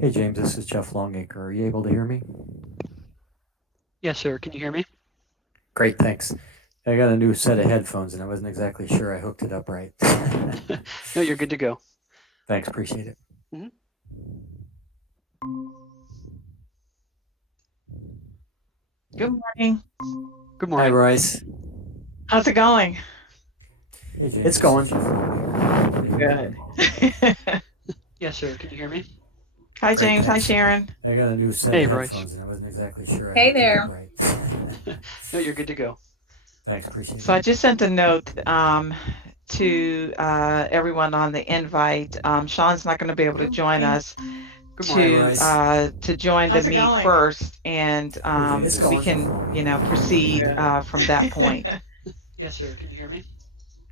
Hey James, this is Jeff Longacre. Are you able to hear me? Yes, sir. Can you hear me? Great, thanks. I got a new set of headphones and I wasn't exactly sure I hooked it up right. No, you're good to go. Thanks, appreciate it. Mhm. Good morning. Good Hi morning. Royce. How's it going? Hey James, it's going. Good. Yes, sir. Can you hear me? Hi, Great, James. Hi, thanks. Sharon. I got a new set Hey, of Royce. headphones and I wasn't exactly sure I Hey hooked it there. up right. No, you're good to go. Thanks, appreciate So I it. just sent a note to everyone on the invite. Sean's not going to be able to join us Good morning. to join the How's it meet going? first, and It's we going. can proceed from that point. Yes, sir. Can you hear me?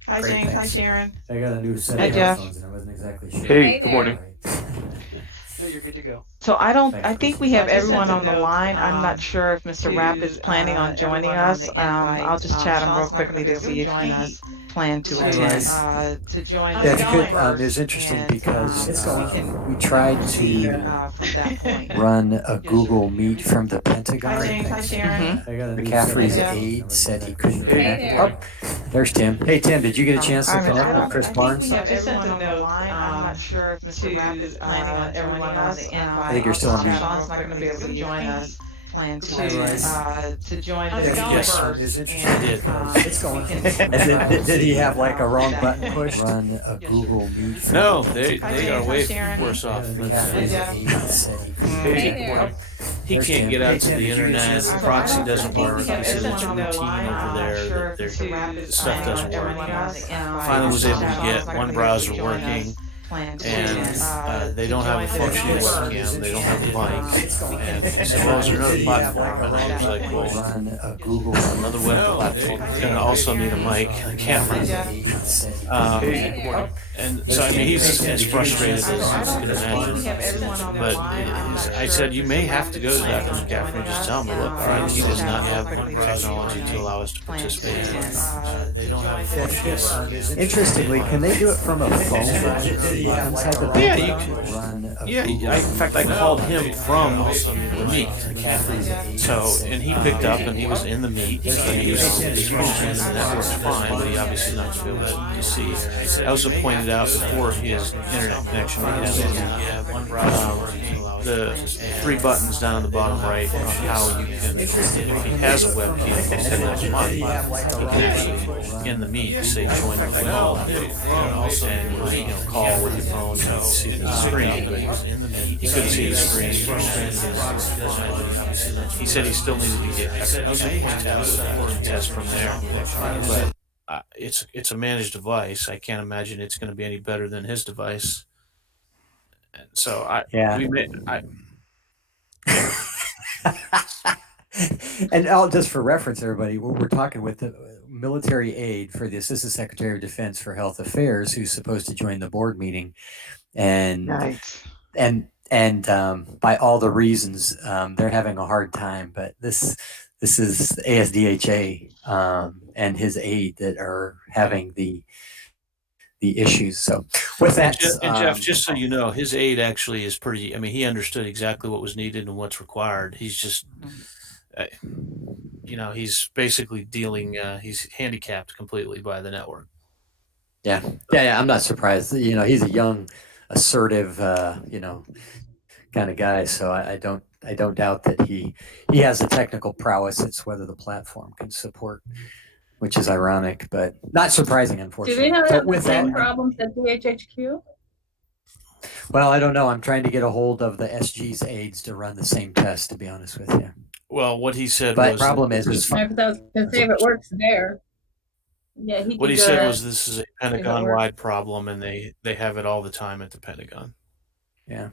Hi, Great, James. Hi, thanks. Sharon. I got a new set Hi, of Jeff. headphones and I wasn't exactly sure. Hey, I Hey good hooked it there. morning. up right. No, you're good to go. So I Thanks, think we appreciate have it. everyone on the line. I'm not sure if Mr. Rapp is planning on joining us. I'll just chat him real quickly to see if he plan to Hi, attend. Royce. To join How's Yeah, it if you could, going? it was interesting and, because we we tried proceed to from that point. run a Yes, sir. Google Can you hear Meet me? from the Pentagon. Hi, James. Hi, Sharon. McCaffrey's Hey, Jeff. aide said he couldn't Hey. connect. Hey there. Oh, there's Tim. Hey, Tim, did you get a chance to Hi, connect Michelle. with Chris I think Barnes? we have Just sent everyone a on the note, line. I'm not sure if Mr. Rapp is planning on joining us. I think you're still on mute. Sean's not going to be able to join us. Plan to Hi, Royce. to join How's the it meet going? Yes. first. It was interesting and, because it's going. we can Did he have like a wrong that button point. pushed? Run a Yes, Google sir. Meet from No, the they Hi, are James. Hi, way Sharon. worse off. McCaffrey's Jeff. aide said he couldn't Hey, Hey connect. there. he There's can't Tim. get Hey, out to Tim, the did you get a internet. chance The to proxy connect? doesn't I think work. we He have said it's a everyone on the routine line. over I'm not there sure that if their Mr. Rapp is stuff planning doesn't on work. joining us. Finally was able to get one browser working, Plan to and they don't have a join the functioning meet webcam. They don't have a mic. It's going. And he said, well, is there another platform? And I was like, well, Run a Google another web platform. It's going to also need a mic and a camera. Hey there. And so, I mean, he's as frustrated as you can imagine. have everyone on the But line. I said, you may have to go to that Mr. McCaffrey and just tell him, look, all right, he does not have one technology to allow us to participate in it. They don't have a functioning. Interestingly, can they do it from a phone inside the Yeah, building? you can. Run a Yeah, Google in fact, I called him from the meet. So, and he picked up and he was in the meet. So he was his phone and the network's fine, but he obviously not going to be able to see. I also pointed out before his internet connection, he has the three buttons down on the bottom right on how you can, if he has a webcam and has mine, he can actually in the meet say join the call and also call with your phone and see the screen. He couldn't see the screen. He said he still needed to get test from there, but it's a managed device. I can't imagine it's going to be any better than his device. And so Yeah. we may, And just for reference, everybody, we're talking with the military aide for the Assistant Secretary of Defense for Health Affairs, who's supposed to join the board meeting, and Nice. by all the reasons, they're having a hard time. But this is ASDHA and his aide that are having the issues. So with that, and Jeff, just so you know, his aide actually is pretty. I mean, he understood exactly what was needed and what's required. He's just, uh, he's basically dealing. He's handicapped completely by the network. yeah, I'm not surprised. He's a young, assertive, kind of guy. So I don't doubt that he has the technical prowess. It's whether the platform can support, which is ironic, but not surprising, Do unfortunately. they not So have the with same that, problems at DHHQ? well, I don't know. I'm trying to get a hold of the SG's aides to run the same test. To be honest with you, Well, what he said but was, problem is Yeah, because I was going to say if it works there, yeah, he what could he go said to was this is a Pentagon-wide problem, and they have it all the time at the Pentagon. yeah.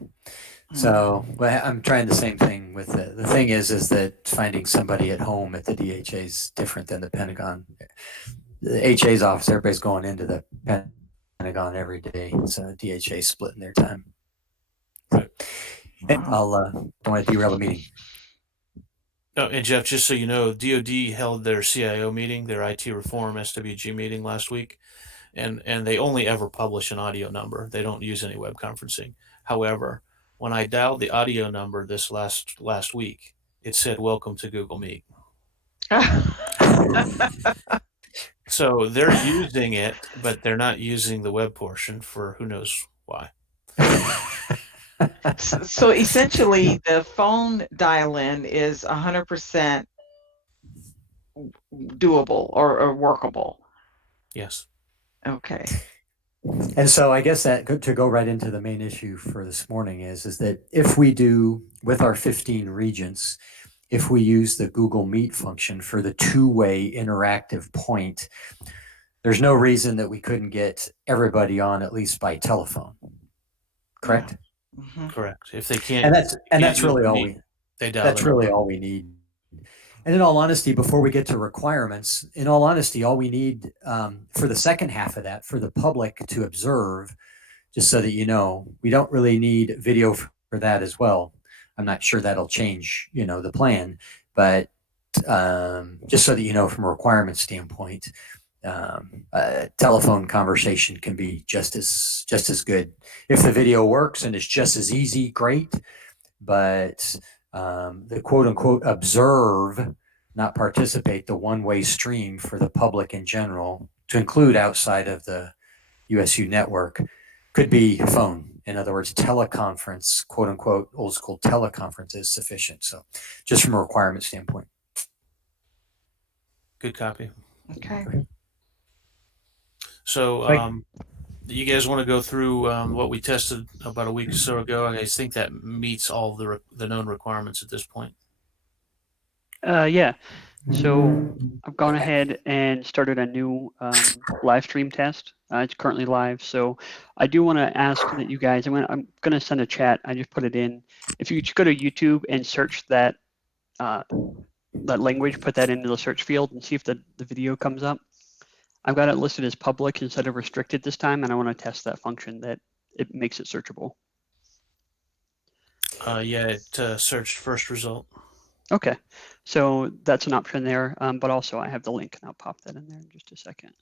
So well, I'm trying the same thing with the thing is that finding somebody at home at the DHA is different than the Pentagon. The HA's office, everybody's going into the Pentagon every day. It's DHA splitting their time. Right. And I'll don't want to derail the meeting. Oh, and Jeff, just so you know, DoD held their CIO meeting, their IT reform SWG meeting last week, and they only ever publish an audio number. They don't use any web conferencing. However, When I dialed the audio number this last week, it said "Welcome to Google Meet." So they're using it, but they're not using the web portion for who knows why. So essentially, the phone dial-in is 100% doable or workable. Yes. Okay. And so I guess that to go right into the main issue for this morning is that if we do with our 15 regents, if we use the Google Meet function for the two-way interactive point, there's no reason that we couldn't get everybody on at least by telephone. Correct? Mm-hmm. Correct. If they can't, And that's really all we need. And in all honesty, before we get to requirements, in all honesty, all we need for the second half of that, for the public to observe, just so that you know, we don't really need video for that as well. I'm not sure that'll change, the plan, but just so that you know, from a requirement standpoint, a telephone conversation can be just as good. If the video works and it's just as easy, great. But the quote unquote observe, not participate, the one-way stream for the public in general, to include outside of the USU network, could be phone. In other words, teleconference, quote unquote, old school teleconference is sufficient. So just from a requirement standpoint. Good copy. Okay. So you guys want to go through what we tested about a week or so ago? I think that meets all the known requirements at this point. Yeah. So I've gone ahead and started a new live stream test. It's currently live. So I do want to ask that you guys, I'm going to send a chat. I just put it in. If you go to YouTube and search that language, put that into the search field and see if the video comes up. I've got it listed as public instead of restricted this time, and I want to test that function that it makes it searchable. Yeah, it searched first result. Okay, so that's an option there, but also I have the link, and I'll pop that in there in just a second.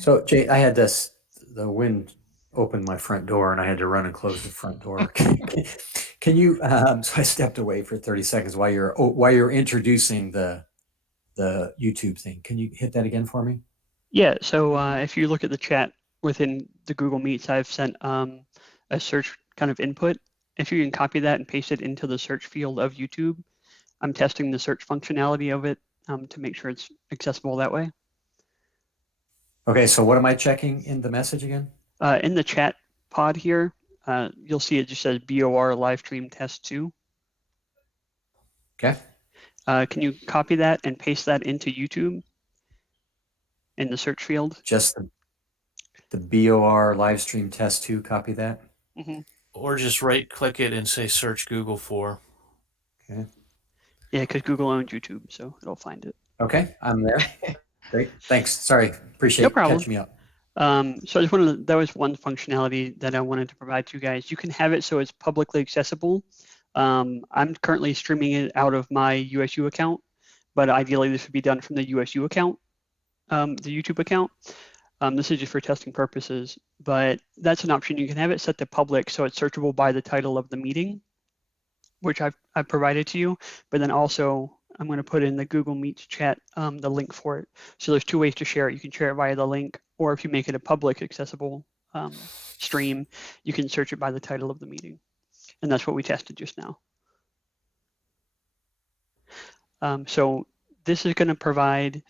So Jay, I had the wind opened my front door, and I had to run and close the front door. Can you? So I stepped away for 30 seconds while you're introducing the YouTube thing. Can you hit that again for me? Yeah. So if you look at the chat within the Google Meets, I've sent a search kind of input. If you can copy that and paste it into the search field of YouTube, I'm testing the search functionality of it to make sure it's accessible that way. Okay. So what am I checking in the message again? In the chat pod here, you'll see it just says BOR LiveStream Test 2. Okay. Can you copy that and paste that into YouTube in the search field? Just the BOR LiveStream Test 2, copy that? Mm-hmm. Or just right-click it and say search Google for. Okay. Yeah, because Google owns YouTube, so it'll find it. Okay, I'm there. Great, thanks. Sorry, appreciate No problem. catching me up. So I just wanted that was one functionality that I wanted to provide to you guys. You can have it so it's publicly accessible. I'm currently streaming it out of my USU account, but ideally this would be done from the USU account, the YouTube account. This is just for testing purposes, but that's an option. You can have it set to public so it's searchable by the title of the meeting, which I've provided to you, but then also I'm going to put in the Google Meets chat the link for it. So there's two ways to share it. You can share it via the link, or if you make it a public accessible stream, you can search it by the title of the meeting. And that's what we tested just now. So this is going to provide,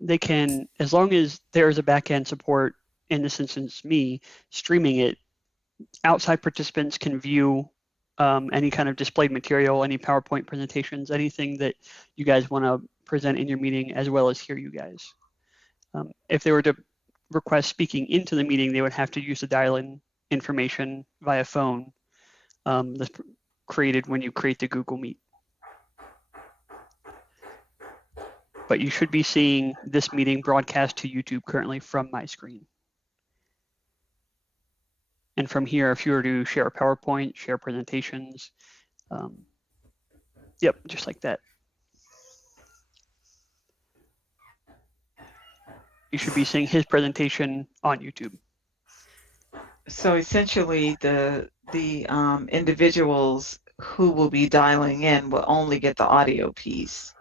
they can, as long as there's a backend support, in this instance, me, streaming it, outside participants can view any kind of displayed material, any PowerPoint presentations, anything that you guys want to present in your meeting, as well as hear you guys. If they were to request speaking into the meeting, they would have to use the dial-in information via phone that's created when you create the Google Meet. But you should be seeing this meeting broadcast to YouTube currently from my screen. And from here, if you were to share a PowerPoint, share presentations, yep, just like that. You should be seeing his presentation on YouTube. So essentially, the the individuals who will be dialing in will only get the audio piece.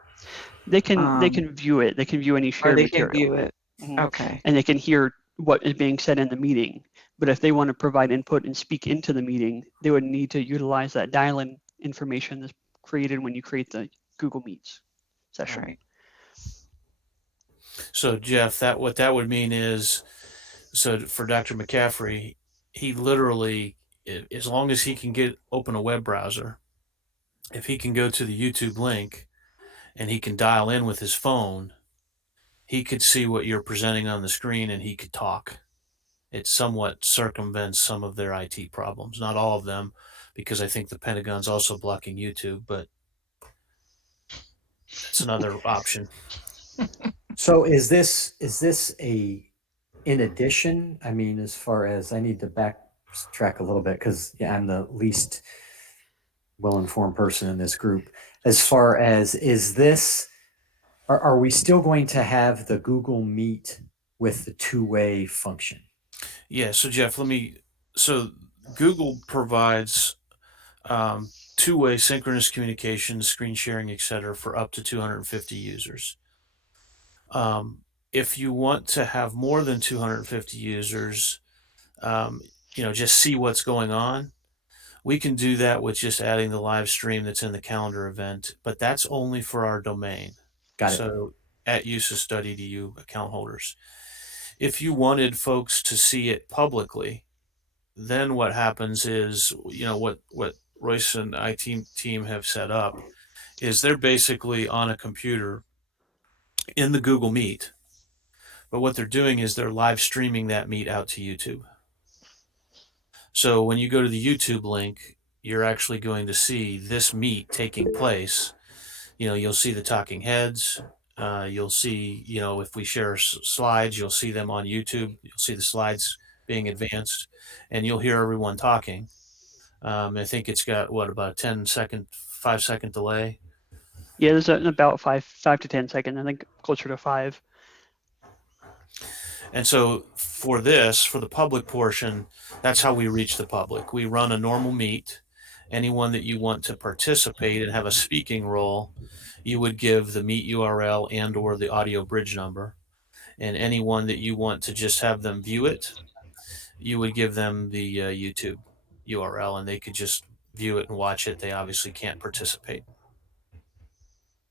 They can view it. They can view any Or shared they material. can view it. Mhm. Okay. And they can hear what is being said in the meeting. But if they want to provide input and speak into the meeting, they would need to utilize that dial-in information that's created when you create the Google Meets session. Right. So Jeff, what that would mean is, so for Dr. McCaffrey, he literally, as long as he can open a web browser, if he can go to the YouTube link and he can dial in with his phone, he could see what you're presenting on the screen and he could talk. It somewhat circumvents some of their IT problems. Not all of them, because I think the Pentagon's also blocking YouTube, but that's another option. So is this in addition? I mean, as far as I need to backtrack a little bit because I'm the least well-informed person in this group. As far as are we still going to have the Google Meet with the two-way function? Yeah. So Jeff, so Google provides two-way synchronous communication, screen sharing, etc., for up to 250 users. If you want to have more than 250 users, just see what's going on, we can do that with just adding the live stream that's in the calendar event, but that's only for our domain. Got it. So at USys.edu account holders. If you wanted folks to see it publicly, then what happens is, what Royce and IT team have set up is they're basically on a computer in the Google Meet, but what they're doing is they're live streaming that meet out to YouTube. So when you go to the YouTube link, you're actually going to see this meet taking place. You'll see the talking heads. You'll see, if we share slides, you'll see them on YouTube. You'll see the slides being advanced, and you'll hear everyone talking. I think it's got about a 5-second delay. Yeah, there's about 5 to 10 seconds. I think closer to 5. And so for the public portion, that's how we reach the public. We run a normal meet. Anyone that you want to participate and have a speaking role, you would give the meet URL and or the audio bridge number. And anyone that you want to just have them view it, you would give them the YouTube URL and they could just view it and watch it. They obviously can't participate.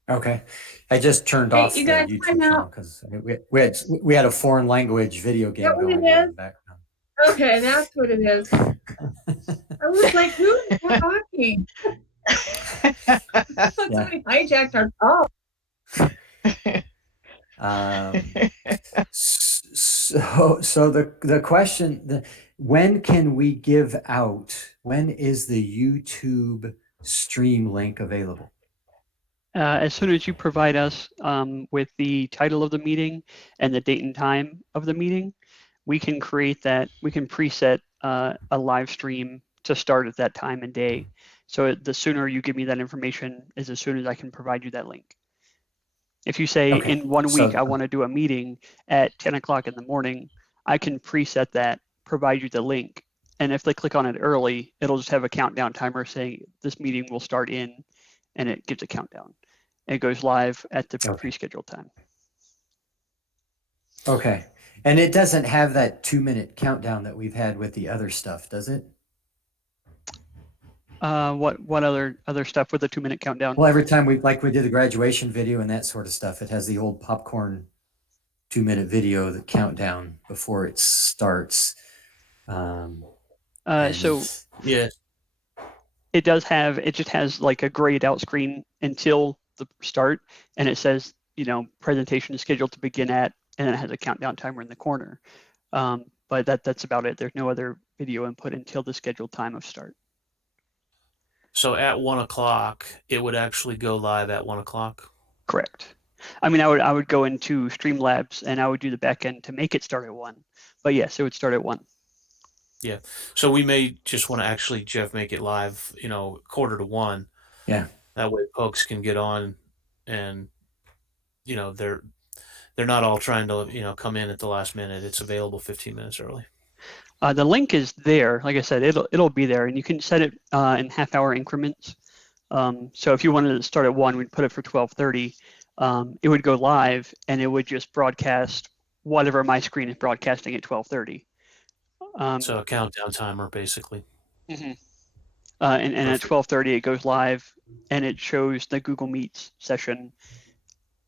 Okay, I just turned Hey, off you the guys, YouTube time channel out. because we had a foreign language video game what going it on in is? the background. Okay, that's what it is. I was like, who is talking? Somebody hijacked our call. So the question, when can we give out? When is the YouTube stream link available? As soon as you provide us with the title of the meeting and the date and time of the meeting, we can create that. We can preset a live stream to start at that time and day. So the sooner you give me that information is as soon as I can provide you that link. If you say Okay, in 1 week, so- I want to do a meeting at 10 o'clock in the morning, I can preset that, provide you the link. And if they click on it early, it'll just have a countdown timer saying this meeting will start in, and it gives a countdown. It goes live at the pre-scheduled time. Okay, and it doesn't have that 2-minute countdown that we've had with the other stuff, does it? What other stuff with a 2-minute countdown? Well, every time we did the graduation video and that sort of stuff, it has the old popcorn 2-minute video, the countdown before it starts. So yeah, it just has like a grayed out screen until the start, and it says, presentation is scheduled to begin at, and then it has a countdown timer in the corner. But that's about it. There's no other video input until the scheduled time of start. So at 1 o'clock, it would actually go live at 1 o'clock? Correct. I mean, I would go into Streamlabs and I would do the back end to make it start at 1. But yes, it would start at 1. Yeah. So we may just want to actually, Jeff, make it live, 1:45. Yeah. That way folks can get on and, they're not all trying to, come in at the last minute. It's available 15 minutes early. The link is there. Like I said, it'll be there, and you can set it in half-hour increments. So if you wanted to start at 1, we'd put it for 12:30. It would go live, and it would just broadcast whatever my screen is broadcasting at 12:30. So a countdown timer, basically. And at 12:30 it goes live, and it shows the Google Meets session.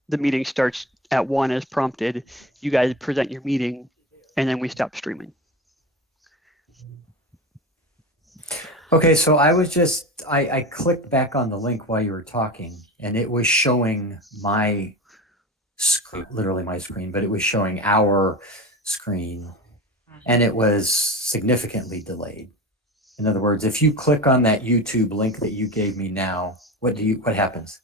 The meeting starts at 1 as prompted. You guys present your meeting, and then we stop streaming. Okay, so I clicked back on the link while you were talking, and it was showing my screen, literally my screen, but it was showing our screen, and it was significantly delayed. In other words, if you click on that YouTube link that you gave me now, what happens?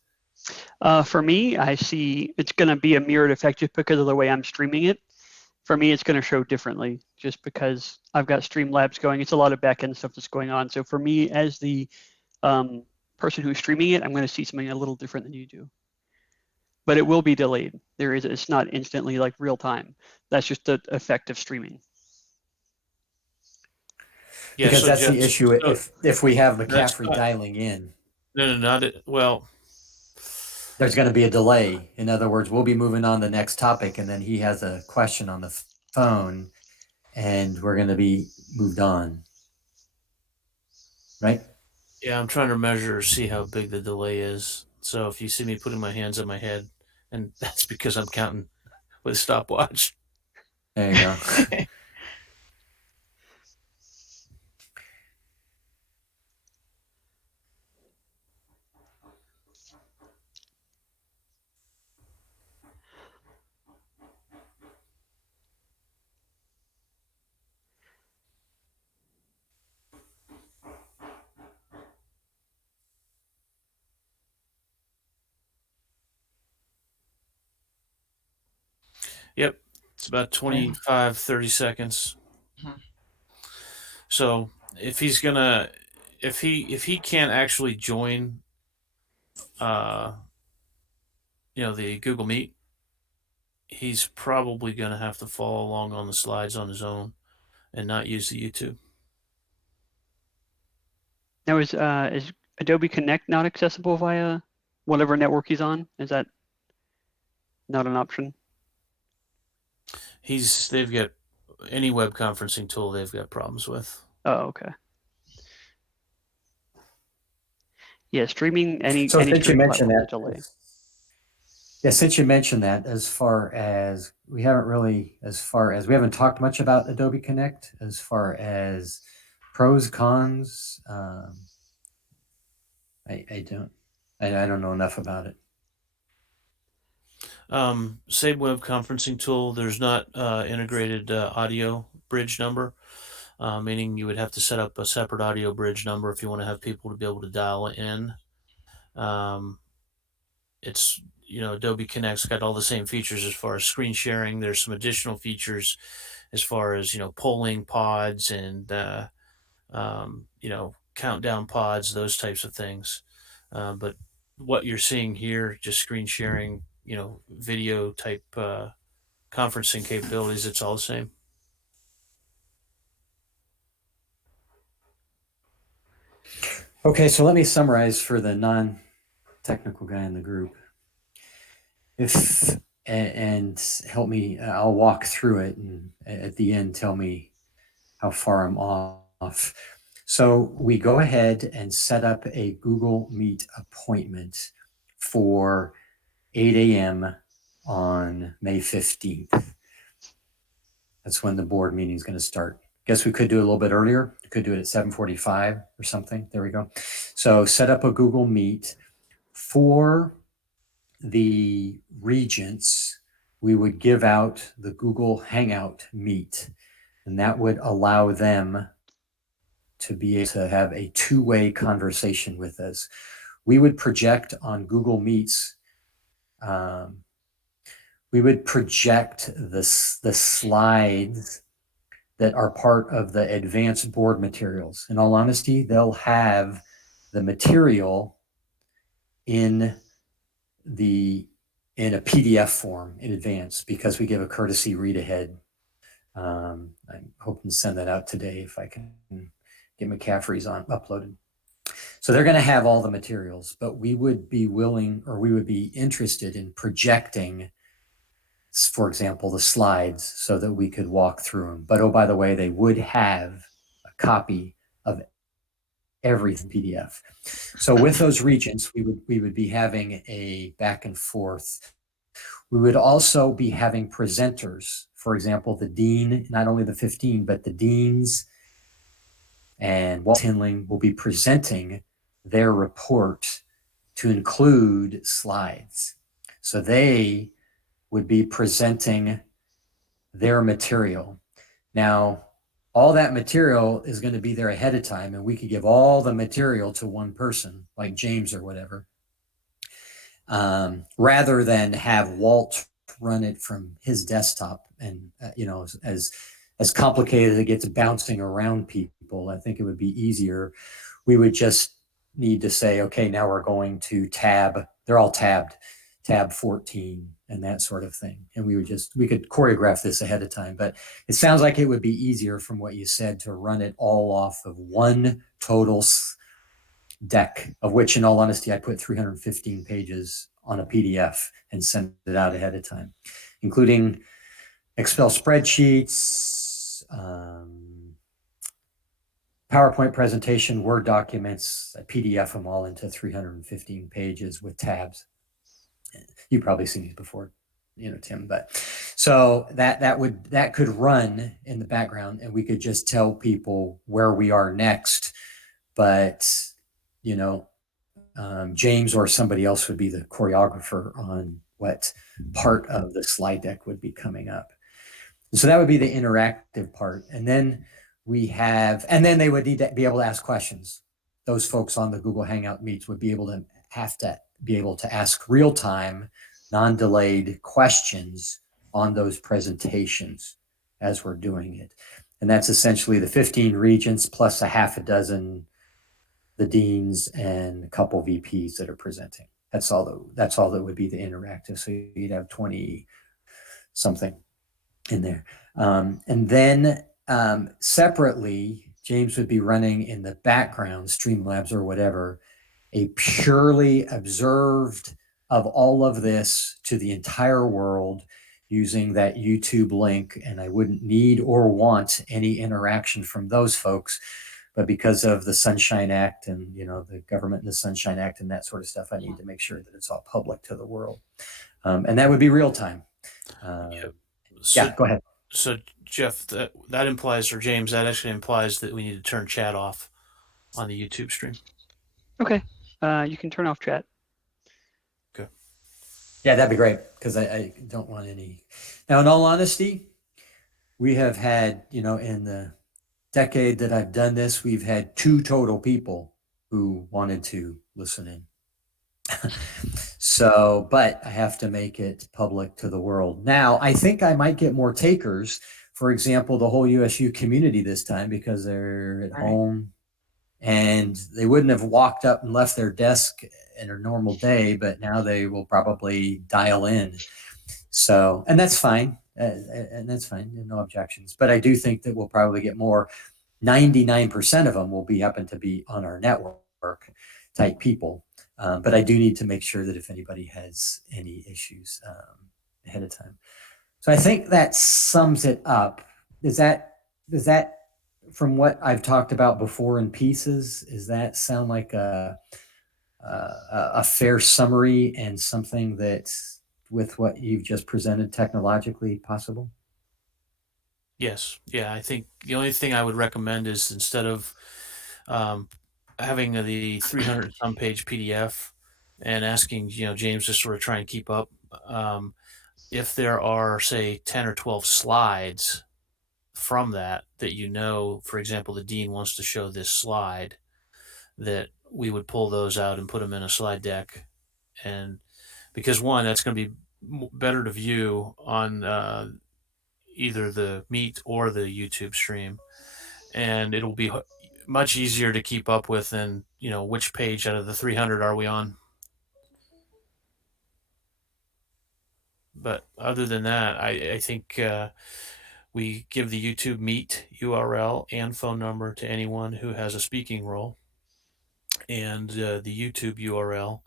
For me, I see it's going to be a mirrored effect just because of the way I'm streaming it. For me, it's going to show differently just because I've got Streamlabs going. It's a lot of backend stuff that's going on. So for me, as the person who's streaming it, I'm going to see something a little different than you do. But it will be delayed. It's not instantly like real time. That's just the effect of streaming. Yeah, because so that's the issue. If we have McCaffrey dialing in, well, there's going to be a delay. In other words, we'll be moving on to the next topic, and then he has a question on the phone, and we're going to be moved on. Right? Yeah, I'm trying to see how big the delay is. So if you see me putting my hands on my head, and that's because I'm counting with a stopwatch. There you go. Yep, it's about 25, 30 seconds. So if he can't actually join, the Google Meet, he's probably going to have to follow along on the slides on his own and not use the YouTube. Now, is Adobe Connect not accessible via whatever network he's on? Is that not an option? They've got any web conferencing tool they've got problems with. Oh, okay. Yeah, streaming any. So any since you mentioned that, delay. Yeah, since you mentioned that, we haven't talked much about Adobe Connect as far as pros, cons. I don't know enough about it. Same web conferencing tool. There's not integrated audio bridge number, meaning you would have to set up a separate audio bridge number if you want to have people to be able to dial in. It's Adobe Connect's got all the same features as far as screen sharing. There's some additional features as far as polling pods and countdown pods, those types of things. But what you're seeing here, just screen sharing, video type conferencing capabilities, it's all the same. Okay, so let me summarize for the non-technical guy in the group. And help me, I'll walk through it, and at the end tell me how far I'm off. So we go ahead and set up a Google Meet appointment for 8 a.m. on May 15th. That's when the board meeting is going to start. Guess we could do it a little bit earlier. We could do it at 7:45 or something. There we go. So set up a Google Meet. For the regents, we would give out the Google Hangout Meet, and that would allow them to be able to have a two-way conversation with us. We would project on Google Meets. We would project the slides that are part of the advanced board materials. In all honesty, they'll have the material in a PDF form in advance because we give a courtesy read ahead I'm hoping to send that out today if I can get McCaffrey's on uploaded. So they're going to have all the materials, but we would be willing, or we would be interested in projecting, for example, the slides so that we could walk through them. But, oh, by the way, they would have a copy of every PDF. So with those regents, we would be having a back and forth. We would also be having presenters. For example, the dean, not only the 15, but the deans and Walt Tinling will be presenting their report to include slides. So they would be presenting their material. Now, all that material is going to be there ahead of time, and we could give all the material to one person, like James or whatever, rather than have Walt run it from his desktop. And as complicated as it gets bouncing around people, I think it would be easier. We would just need to say, okay, now we're going to tab. They're all tabbed, tab 14 and that sort of thing. And we could choreograph this ahead of time, but it sounds like it would be easier from what you said to run it all off of one total deck, of which in all honesty, I put 315 pages on a PDF and sent it out ahead of time, including Excel spreadsheets, PowerPoint presentation, Word documents, I PDF them all into 315 pages with tabs. You've probably seen these before, Tim, but so that could run in the background and we could just tell people where we are next. But, James or somebody else would be the choreographer on what part of the slide deck would be coming up. And so that would be the interactive part. And then they would need to be able to ask questions. Those folks on the Google Hangout Meets would be able to ask real-time, non-delayed questions on those presentations as we're doing it. And that's essentially the 15 regents plus a half a dozen, the deans and a couple VPs that are presenting. That's all that would be the interactive. So you'd have 20 something in there. And then separately, James would be running in the background, Streamlabs or whatever, a purely observed of all of this to the entire world using that YouTube link. And I wouldn't need or want any interaction from those folks. But because of the Sunshine Act and, the government and the Sunshine Act and that sort of stuff, I need to make sure that it's all public to the world. And that would be real time. Yeah, go ahead. So Jeff, that implies, or James, that actually implies that we need to turn chat off on the YouTube stream. Okay. You can turn off chat. Okay. Yeah, that'd be great because I don't want any. Now, in all honesty, we have had, in the decade that I've done this, we've had 2 total people who wanted to listen in. So, but I have to make it public to the world. Now, I think I might get more takers, for example, the whole USU community this time because they're at home and they wouldn't have walked up and left their desk in a normal day, but now they will probably dial in. So, and that's fine. And that's fine. No objections. But I do think that we'll probably get more. 99% of them will happen to be on our network type people. But I do need to make sure that if anybody has any issues ahead of time. So I think that sums it up. Does that, from what I've talked about before in pieces, does that sound like a fair summary and something that, with what you've just presented, technologically possible? Yes. Yeah. I think the only thing I would recommend is instead of having the 300 some page PDF and asking, James to sort of try and keep up. If there are, say, 10 or 12 slides from that, for example, the dean wants to show this slide, that we would pull those out and put them in a slide deck. And because one, that's going to be better to view on either the Meet or the YouTube stream. And it'll be much easier to keep up with than, which page out of the 300 are we on? But other than that, I think We give the YouTube Meet URL and phone number to anyone who has a speaking role, and the YouTube URL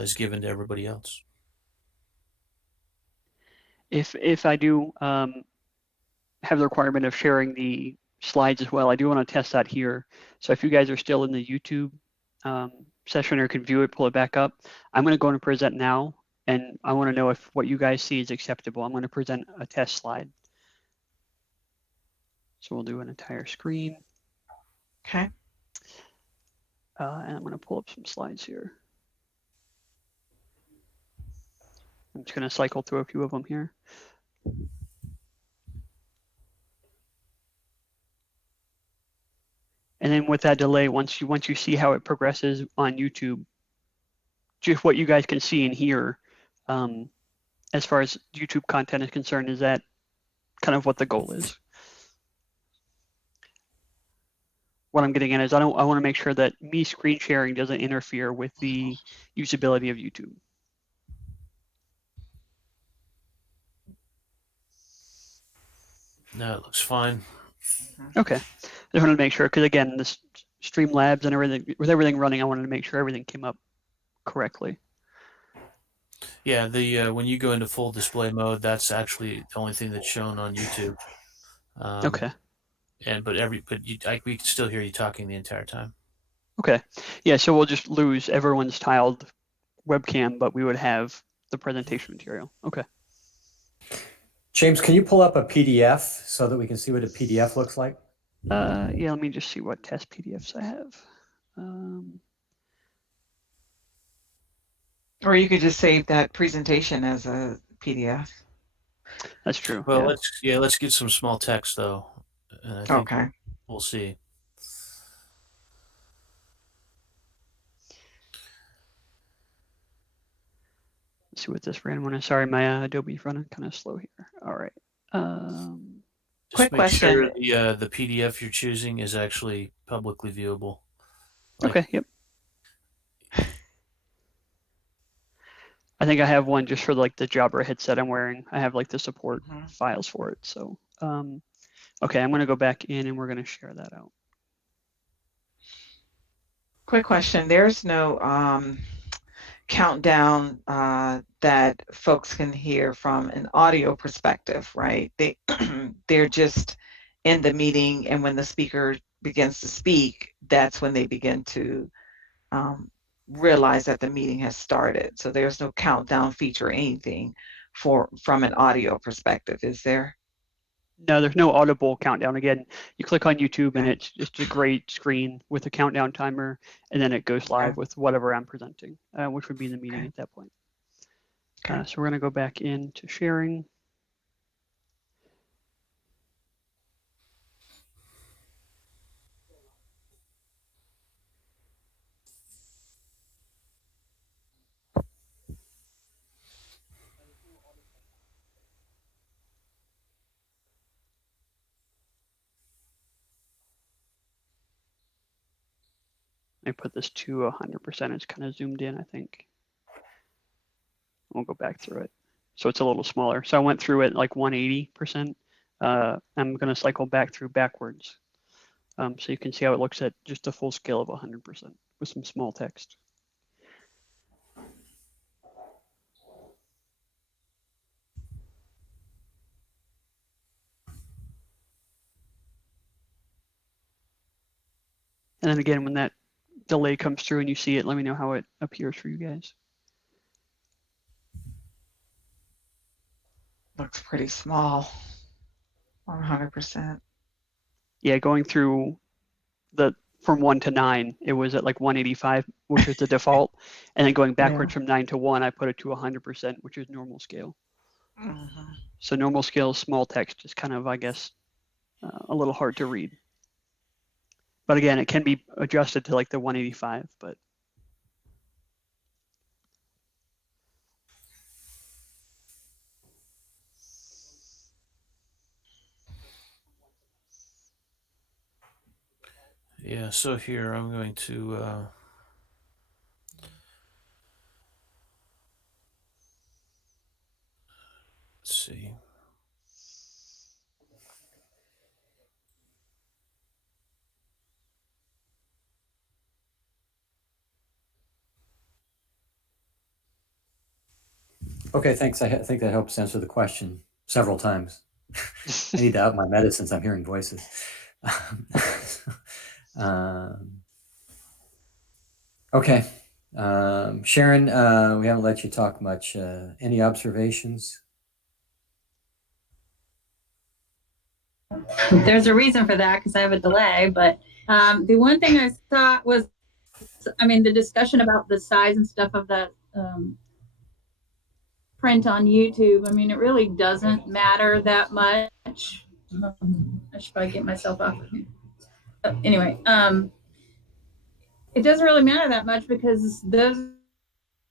is given to everybody else. If I do have the requirement of sharing the slides as well, I do want to test that here. So if you guys are still in the YouTube session or can view it, pull it back up, I'm going to go and present now, and I want to know if what you guys see is acceptable. I'm going to present a test slide. So we'll do an entire screen. Okay. And I'm going to pull up some slides here. I'm just going to cycle through a few of them here. And then with that delay, once you see how it progresses on YouTube, just what you guys can see and hear as far as YouTube content is concerned, is that kind of what the goal is? What I'm getting at is I want to make sure that me screen sharing doesn't interfere with the usability of YouTube. No, it looks fine. Okay, I just wanted to make sure, because again, this Streamlabs and everything, with everything running, I wanted to make sure everything came up correctly. Yeah, the when you go into full display mode, that's actually the only thing that's shown on YouTube. Okay. We can still hear you talking the entire time. Okay. Yeah, so we'll just lose everyone's tiled webcam, but we would have the presentation material. Okay. James, can you pull up a PDF so that we can see what a PDF looks like? Yeah, let me just see what test PDFs I have. Or you could just save that presentation as a PDF. That's true. Well, yeah. let's get some small text though. And I think Okay. we'll see. Let's see what this random one is. Sorry, my Adobe's running kind of slow here. All right. Just Quick make question. sure the PDF you're choosing is actually publicly viewable. Okay. Yep. I think I have one just for like the Jabra headset I'm wearing. I have like the support files for it. So, okay, I'm going to go back in and we're going to share that out. Quick question. There's no countdown that folks can hear from an audio perspective, right? They're just in the meeting, and when the speaker begins to speak, that's when they begin to realize that the meeting has started. So there's no countdown feature or anything from an audio perspective, is there? No, there's no audible countdown. Again, you click on YouTube and it's just a gray screen with a countdown timer, and then it goes live with whatever I'm presenting, which would be the meeting at that point. So we're going to go back into sharing. I put this to 100%. It's kind of zoomed in, I think. We'll go back through it. So it's a little smaller. So I went through it like 180%. I'm going to cycle back through backwards. So you can see how it looks at just a full scale of 100% with some small text. And then again, when that delay comes through and you see it, let me know how it appears for you guys. Looks pretty small. 100%. Yeah, going through from 1 to 9, it was at like 185, which is the default. And then going backwards from 9 to 1, I put it to 100%, which is normal scale. So normal scale, small text is kind of, I guess, a little hard to read. But again, it can be adjusted to like the 185, but. Yeah, so here I'm going to let's see. Okay, thanks. I think that helps answer the question several times. I need to up my medicine since I'm hearing voices. um, okay. Sharon, we haven't let you talk much. Any observations? There's a reason for that because I have a delay, but the one thing I thought was, I mean, the discussion about the size and stuff of the print on YouTube. I mean, it really doesn't matter that much. I should probably get myself off of here. But anyway, it doesn't really matter that much because those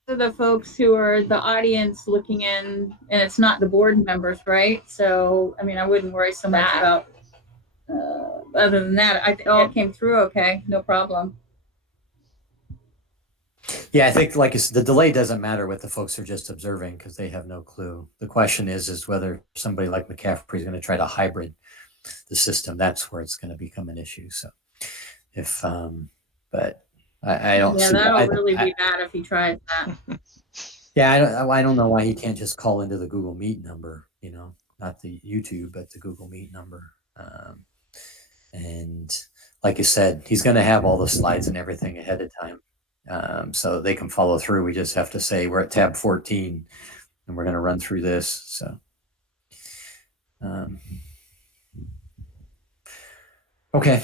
are the folks who are the audience looking in, and it's not the board members, right? So, I mean, I wouldn't worry so much about. Other than that, it all came through okay, no problem. Yeah, I think like the delay doesn't matter what the folks are just observing because they have no clue. The question is whether somebody like McCaffrey is going to try to hybrid the system. That's where it's going to become an issue. So if, but I don't Yeah, see that'll really be bad if he tries that. Yeah, I don't know why he can't just call into the Google Meet number, you know, not the YouTube, but the Google Meet number. And like you said, he's going to have all the slides and everything ahead of time. So they can follow through. We just have to say we're at tab 14 and we're going to run through this. So, okay.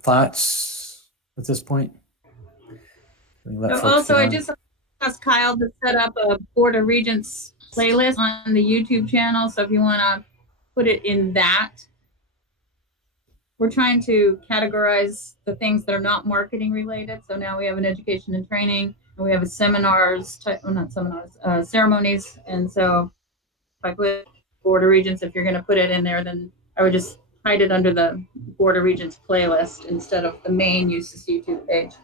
Thoughts at this point? Also, I just asked Kyle to set up a Board of Regents playlist on the YouTube channel. So if you want to put it in that, we're trying to categorize the things that are not marketing related. So now we have an education and training, and we have a seminars, well, not seminars, ceremonies. And so if I put Board of Regents, if you're going to put it in there, then I would just hide it under the Board of Regents playlist instead of the main USIS YouTube page.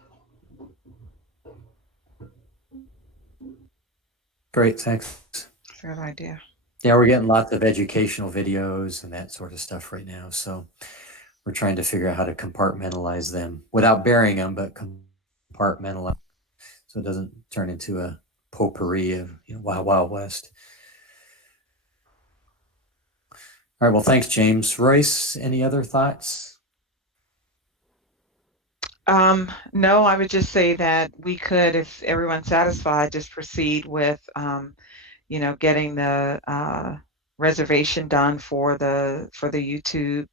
Great, thanks. Good idea. Yeah, we're getting lots of educational videos and that sort of stuff right now. So we're trying to figure out how to compartmentalize them without burying them, but compartmentalize so it doesn't turn into a potpourri of Wild Wild West. All right, well, thanks, James. Royce, any other thoughts? No, I would just say that we could, if everyone's satisfied, just proceed with, getting the reservation done for the YouTube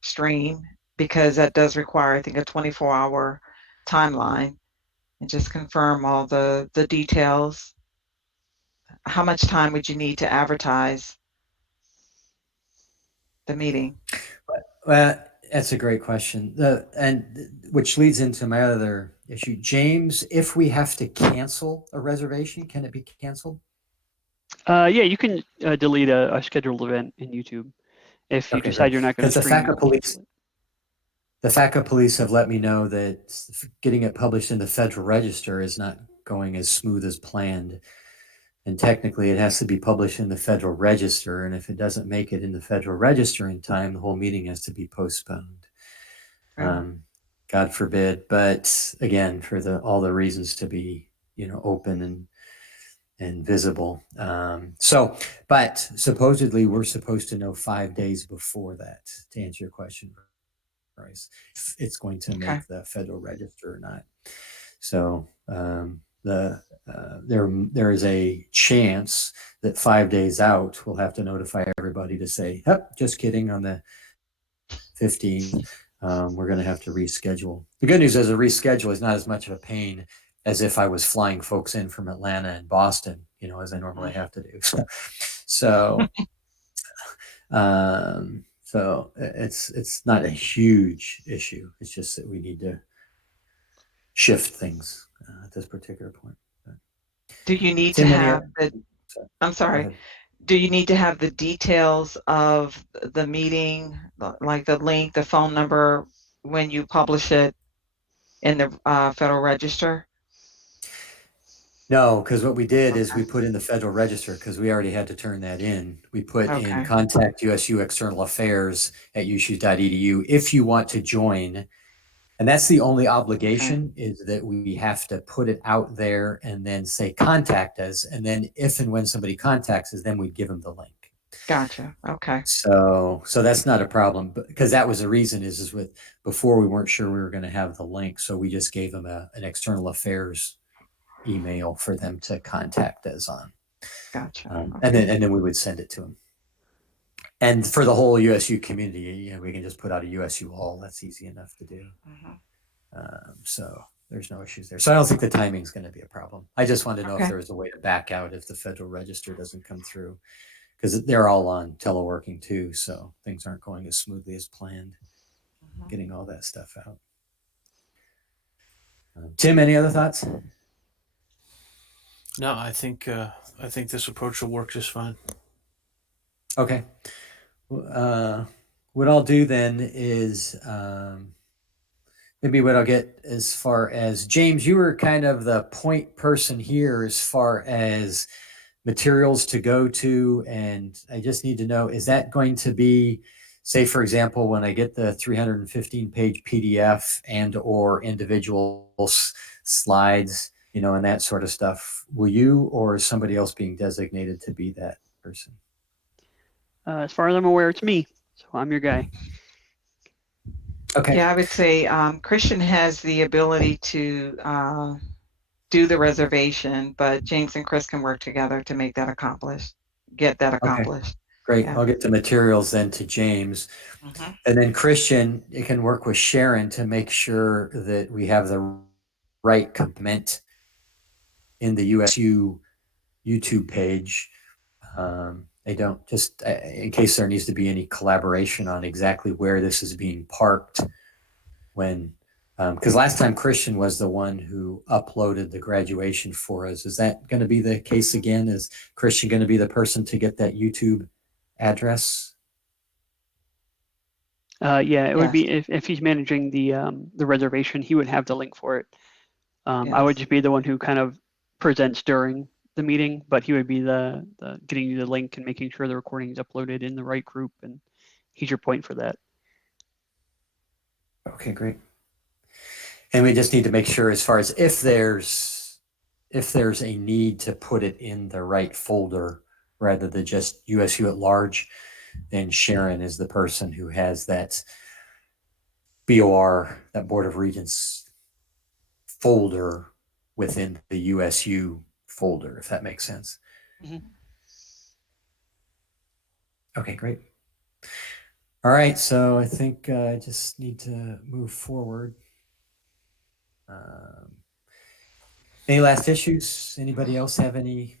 stream, because that does require, I think, a 24-hour timeline, and just confirm all the details. How much time would you need to advertise the meeting? Well, that's a great question. And which leads into my other issue. James, if we have to cancel a reservation, can it be canceled? Yeah, you can delete a scheduled event in YouTube if you decide you're not going to stream. The FACA police have let me know that getting it published in the Federal Register is not going as smooth as planned. And technically, it has to be published in the Federal Register. And if it doesn't make it in the Federal Register in time, the whole meeting has to be postponed. God forbid. But again, for all the reasons to be, open and visible. But supposedly, we're supposed to know 5 days before that, to answer your question, Bryce, if it's going to make the Federal Register or not. So there is a chance that 5 days out, we'll have to notify everybody to say, just kidding, on the 15th, we're going to have to reschedule. The good news is a reschedule is not as much of a pain as if I was flying folks in from Atlanta and Boston, as I normally have to do. So it's not a huge issue. It's just that we need to shift things at this particular point. Do you need to have do you need to have the details of the meeting, like the link, the phone number, when you publish it in the Federal Register? No, because what we did is we put in the Federal Register, because we already had to turn that in. We put in contact USU External Affairs at usu.edu. If you want to join And that's the only obligation, is that we have to put it out there and then say, contact us. And then if and when somebody contacts us, then we give them the link. Gotcha. Okay. So that's not a problem, because that was the reason is with before we weren't sure we were going to have the link. So we just gave them an external affairs email for them to contact us on. Gotcha. And then we would send it to them. And for the whole USU community, you know, we can just put out a USU all. That's easy enough to do. So there's no issues there. So I don't think the timing is going to be a problem. I just wanted to know if there was a way to back out if the Federal Register doesn't come through, because they're all on teleworking too. So things aren't going as smoothly as planned, getting all that stuff out. Tim, any other thoughts? No, I think this approach will work just fine. Okay. What I'll do then is maybe what I'll get as far as James, you were kind of the point person here as far as materials to go to. And I just need to know, is that going to be, say, for example, when I get the 315 page PDF and or individual slides, you know, and that sort of stuff, will you or is somebody else being designated to be that person? As far as I'm aware, it's me. So I'm your guy. Okay. Yeah, I would say Christian has the ability to do the reservation, but James and Chris can work together to make that accomplished, get that accomplished. Great. Yeah. I'll get the materials then to James. And then Christian, you can work with Sharon to make sure that we have the right comment in the USU YouTube page. They don't, just in case there needs to be any collaboration on exactly where this is being parked when, because last time Christian was the one who uploaded the graduation for us. Is that going to be the case again? Is Christian going to be the person to get that YouTube address? Yeah, it would be if he's managing the reservation, he would have the link for it. I would just be the one who kind of presents during the meeting, but he would be the getting you the link and making sure the recording is uploaded in the right group, and he's your point for that. Okay, great. And we just need to make sure, as far as if there's a need to put it in the right folder rather than just USU at large, then Sharon is the person who has that BOR, that Board of Regents folder within the USU folder, if that makes sense. Okay, great. All right, so I think I just need to move forward. Any last issues? Anybody else have any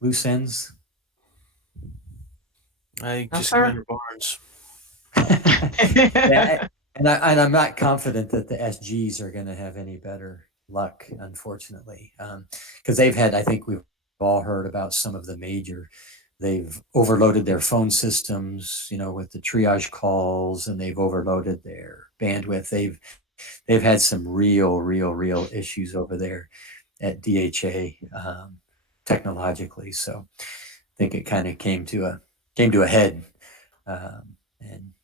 loose ends? I just Commander Barnes. Yeah, and I'm not confident that the SGs are going to have any better luck, unfortunately, because they've had, I think we've all heard about some of the major, they've overloaded their phone systems, you know, with the triage calls, and they've overloaded their bandwidth. They've had some real issues over there at DHA technologically. So I think it kind of came to a head. But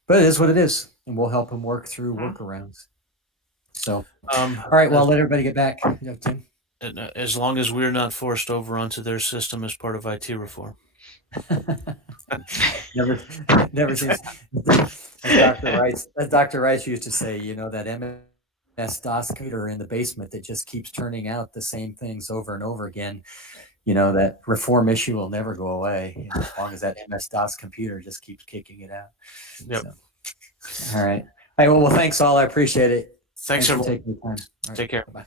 it is what it is, and we'll help them work through workarounds. So, all right, well, I'll let everybody get back. Tim? As long as we're not forced over onto their system as part of IT reform. never seems. As Dr. Rice used to say, you know, that MS-DOS computer in the basement that just keeps turning out the same things over and over again. You know, that reform issue will never go away, you know, as long as that MS-DOS computer just keeps kicking it out. Yep. So, all right. Well, thanks all. I appreciate it. Thanks for everyone. taking the time. All right. Take care. Bye.